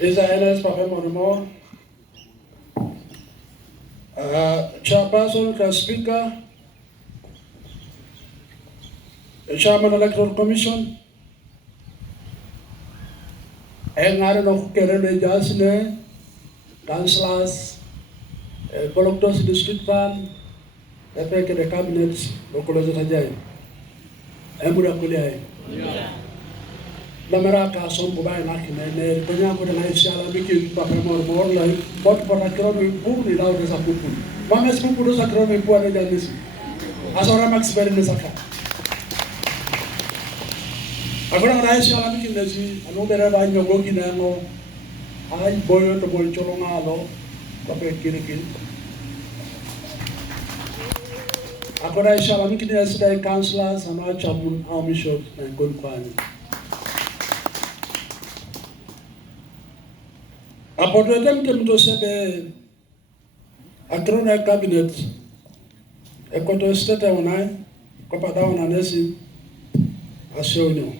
Israel's Papa Monomo, Chairperson, the Speaker, the Chairman Electoral Commission, and I don't know who can Jasne, councillors, collectors district fund, the cabinet, local Tajay, and Murakulia. Lamaraka son bubai nakine ne konya ko na ishala biki papa mor lai bot por akro mi buri lao de sapupu mama sapupu do sakro mi pu ane janisi asora max beri ne saka agora na ishala biki nezi anu bere ba nyogo kina no ai boyo to boy cholo ngalo ko pe kiriki agora ishala biki ne asida councillors ana chamun amisho na konkwani Apoto etemte mto sebe akrona cabinet ekoto state unai kopa dawana nesi asionyo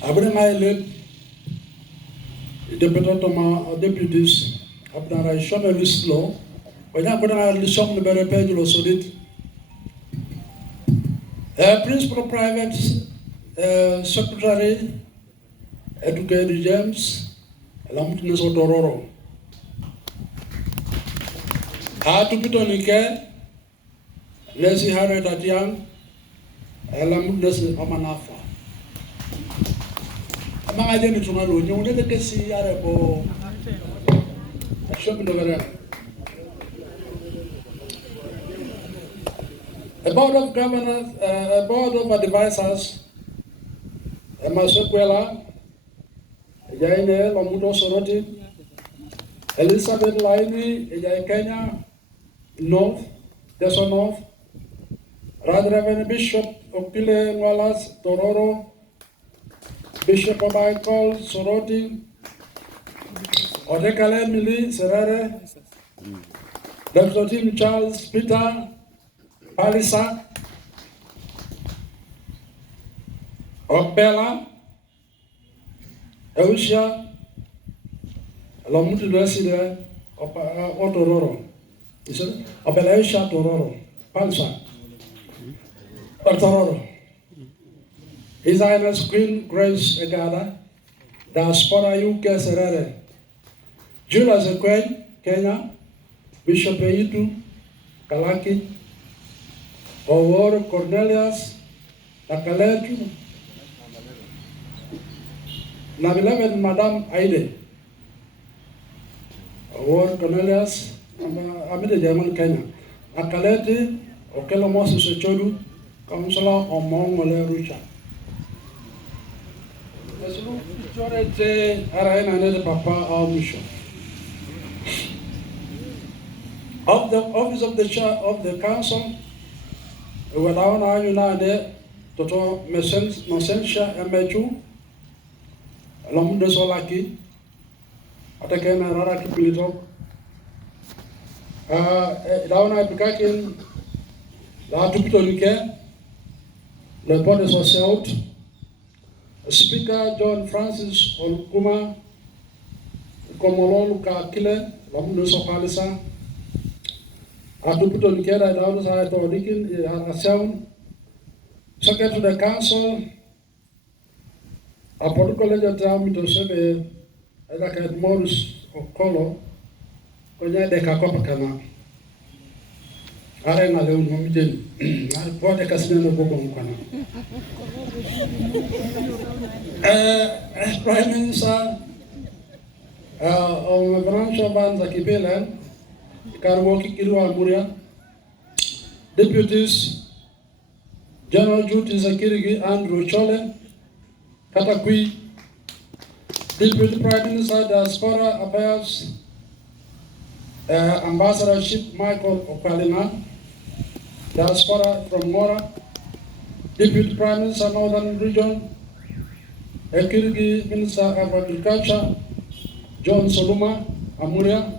abre mai le deputy toma deputies abdara shome lislo wanya kodana lisong libere page lo sodit principal private secretary Educated James, Lamutines Odororo. Hatu Pitonike, Lesi Harry Datian, Lamutines Amanafa. Among identical, you never see Arabo. I show me over there. A board of governors, a board of advisors, a Masequela. Jaine Lamudo Soroti, Elizabeth Laini, Kenya, North, Teso North, Reverend Bishop Opile Wallace Tororo, Bishop of Michael Soroti, Odekale Mili Serere, Dr. Tim Charles Peter Palisa, Opela, Eusha, Lamutu Reside, Otororo. Is it? Opelaisha Tororo, Palsa, Otororo. His Highness Queen Grace Egada, Diaspora UK Serere, Julia Zekwen, Kenya, Bishop Eitu, Kalaki, Oworo Cornelius, Nakaletu, na 11 Madam Aide, Award Cornelius, Amide German Kenya, Akaleti, Okelo Moses Echodu, Councillor Omong Ole Rucha. Esulu Jorete Araina Nede Papa our mission. Of the office of the chair of the council, without our United, Toto Mesensha Emechu, Lamundo Solaki, Atakena Rara Kipilito, Dauna Pikakin, La Tupitolike, Le Bode Socialt, Speaker John Francis Olkuma, Komololu Kakile, Lamundo Sopalisa, Atupitolike, Dauna Satorikin, Arasound, Secretary to the Council, a political legislature to serve like Morris Okolo, Konya de Kakopakana. Arena Leon Momidin, I bought a casino of Bogomkana. Prime Minister of branch of Banza Karwoki Kilwa Muria, Deputies General Duties Ekirigi Andrew Chole, Katakui, Deputy Prime Minister Diaspora Affairs, Ambassadorship Michael Opalina, Diaspora from Mora, Deputy Prime Minister Northern Region, Ekirigi Minister of Agriculture, John Soluma, Amuria,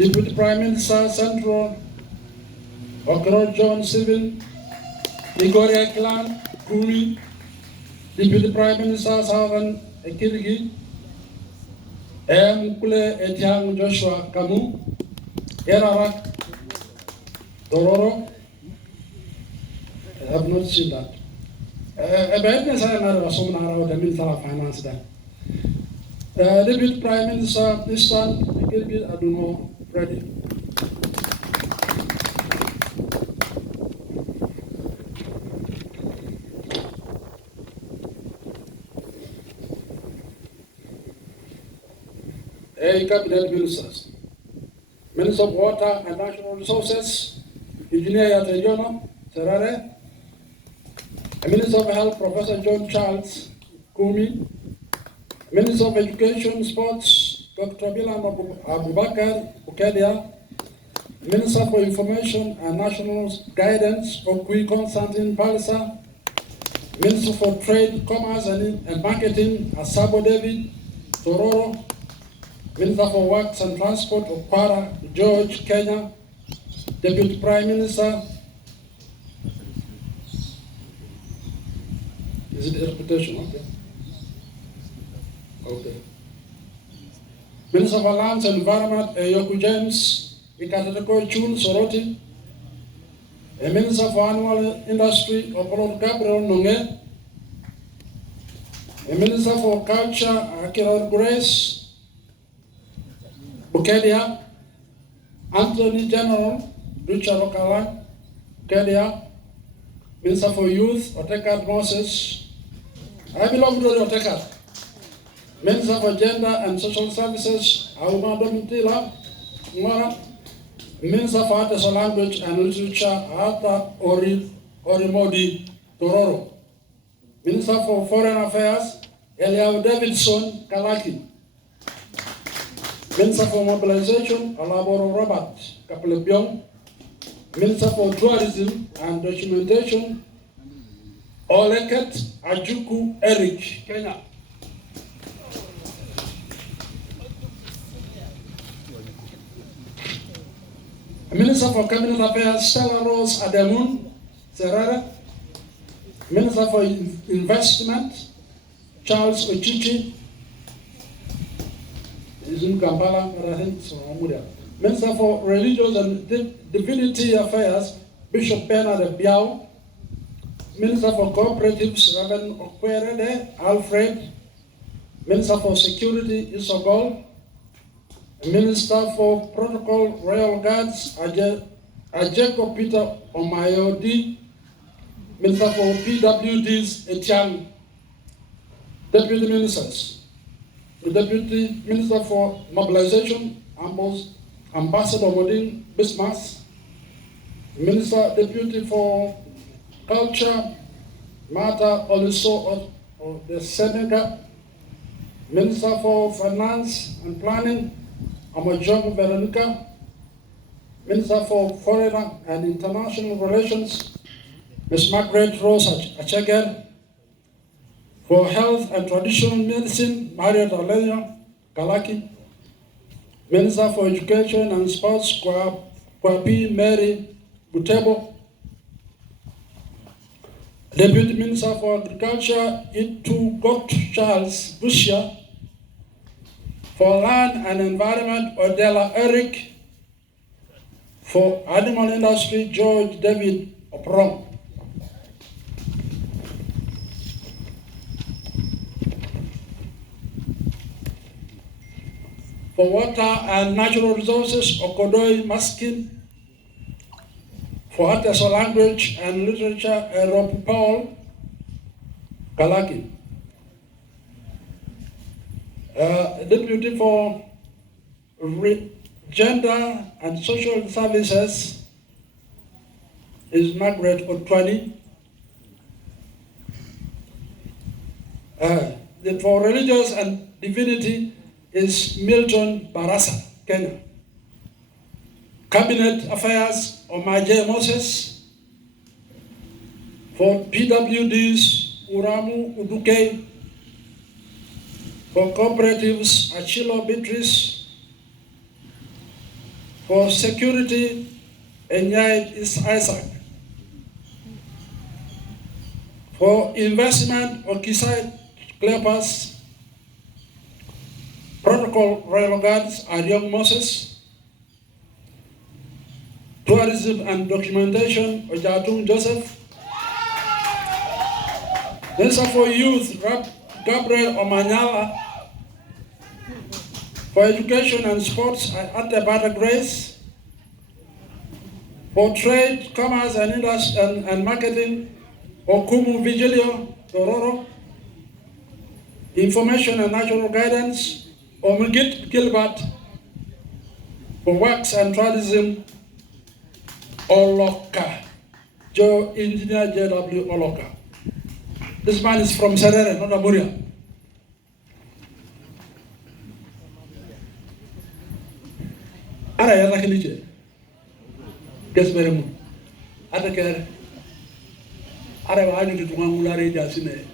Deputy Prime Minister Central, Okro John Sivin, Nigoria Clan, Kumi, Deputy Prime Minister Southern Ekirigi, Kule Etiang Joshua Kamu, Erarak, Tororo. I have not seen that. The Minister of Finance there. Deputy Prime Minister Nissan Ekirigi Adumo Freddy. Cabinet Ministers, Minister of Water and Natural Resources, Engineer Yatejono Serare, Minister of Health, Professor John Charles Kumi, Minister of Education, Sports, Dr. Bilam Abubakar Ukedia, Minister for Information and National Guidance, Okui Constantine Palisa, Minister for Trade, Commerce and Marketing, Asabo David Tororo, Minister for Works and Transport, Okwara George, Kenya, Deputy Prime Minister, is it reputation? Okay. Okay. Minister of Lands and Environment, Yoku James, Ikatateko Chun Soroti, Minister for Animal Industry, Opolo Gabriel Nonge, Minister for Culture, Akira Grace Bukedia, Anthony General, Richard Okalan, Bukedia, Minister for Youth, Otekad Moses. I belong to the Otekad. Minister for Gender and Social Services, Aumado Mtila, Mwara. Minister for Arts and Language and Literature, Ata Orimodi Tororo. Minister for Foreign Affairs, Eliav Davidson Kalaki. Minister for Mobilization, Alaboro Robert Kaplebiong. Minister for Tourism and Documentation, Oleket Ajuku Eric, Kenya. Minister for Cabinet Affairs, Stella Rose Ademun Serere. Minister for Investment, Charles Ochichi. Is in Kampala, but I think so. Minister for Religious and Divinity Affairs, Bishop Bernard Biao. Minister for Cooperatives, Reverend Okwerede Alfred. Minister for Security, Isogol. Minister for Protocol, Royal Guards, Ajeko Peter Omayodi. Minister for PWDs, Etiang. Deputy Ministers. The Deputy Minister for Mobilization, Ambassador Modin Bismas. Minister Deputy for Culture, Martha Oliso of the Senegal. Minister for Finance and Planning, Amajong Veronica. Minister for Foreign and International Relations, Ms. Margaret Rose Acheger. For Health and Traditional Medicine, Marriott Aurelia Kalaki. Minister for Education and Sports, Kwapi Mary Butebo. Deputy Minister for Agriculture, Itu Got Charles Bushia. For Land and Environment, Odella Eric. For Animal Industry, George David Oprong. For Water and Natural Resources, Okodoi Maskin. For Arts and Language and Literature, Rob Paul Kalaki. Deputy for Gender and Social Services is Margaret Otwani. For Religious and Divinity is Milton Barasa, Kenya. Cabinet Affairs, Omaje Moses. For PWDs, Uramu Uduke. For Cooperatives, Achilo Beatrice. For security, Enyai is Isaac. For investment, Okisai Cleopas. Protocol royal guards are young Moses. Tourism and documentation, Ojatung Joseph. Minister for Youth, Gabriel Omanyala. For Education and Sports, Antebata Grace. For Trade, Commerce and Industry and Marketing, Okumu Vigilio Dororo. Information and Natural Guidance, Omugit Gilbert. For Works and Tourism, Oloka, Joe Engineer J.W. Oloka. This man is from Serere, not Aburia. Ara ya lakini je. Guess very much. Ada kere. Ara wa haju tutungangulare jasine.